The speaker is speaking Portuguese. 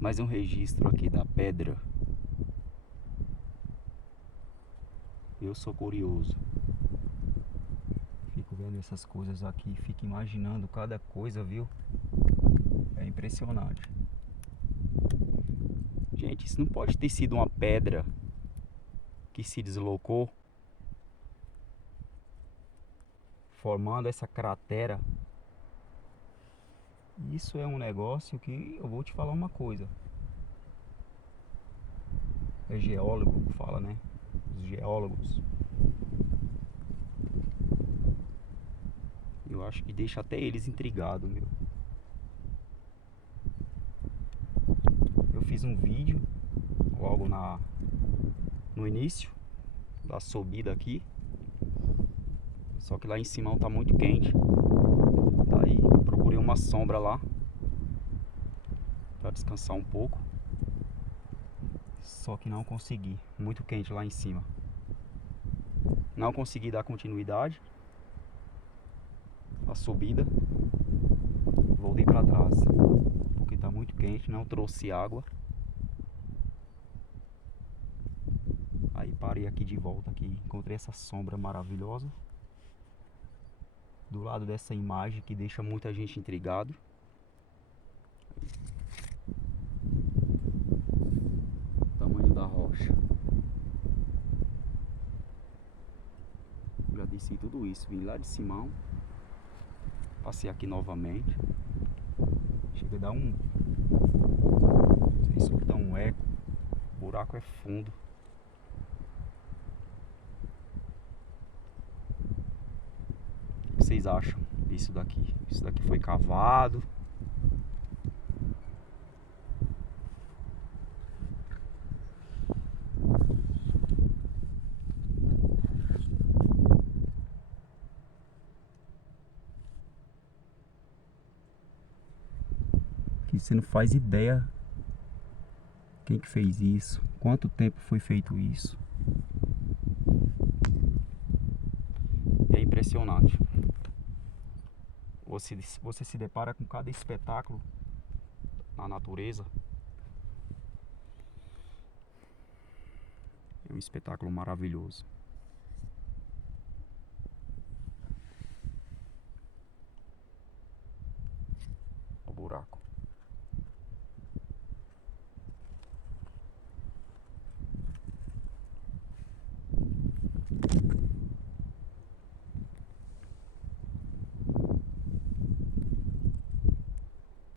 Mais um registro aqui da pedra. Eu sou curioso. Fico vendo essas coisas aqui, fico imaginando cada coisa, viu? É impressionante. Gente, isso não pode ter sido uma pedra que se deslocou, formando essa cratera. Isso é um negócio que eu vou te falar uma coisa. É geólogo que fala, né? Os geólogos. Eu acho que deixa até eles intrigados, meu. Eu fiz um vídeo logo no início da subida aqui. Só que lá em cima tá muito quente. Daí procurei uma sombra lá para descansar um pouco. Só que não consegui. Muito quente lá em cima. Não consegui dar continuidade à subida. Voltei para trás porque tá muito quente. Não trouxe água. Aí parei aqui de volta aqui. Encontrei essa sombra maravilhosa do lado dessa imagem que deixa muita gente intrigado. Tamanho da rocha. Já desci tudo isso, vim lá de Simão. Passei aqui novamente. Chega a dar um... Você escuta um eco. O buraco é fundo. O que vocês acham disso daqui? Isso daqui foi cavado? Que você não faz ideia quem que fez isso, quanto tempo foi feito isso. É impressionante. Você se depara com cada espetáculo na natureza. É um espetáculo maravilhoso.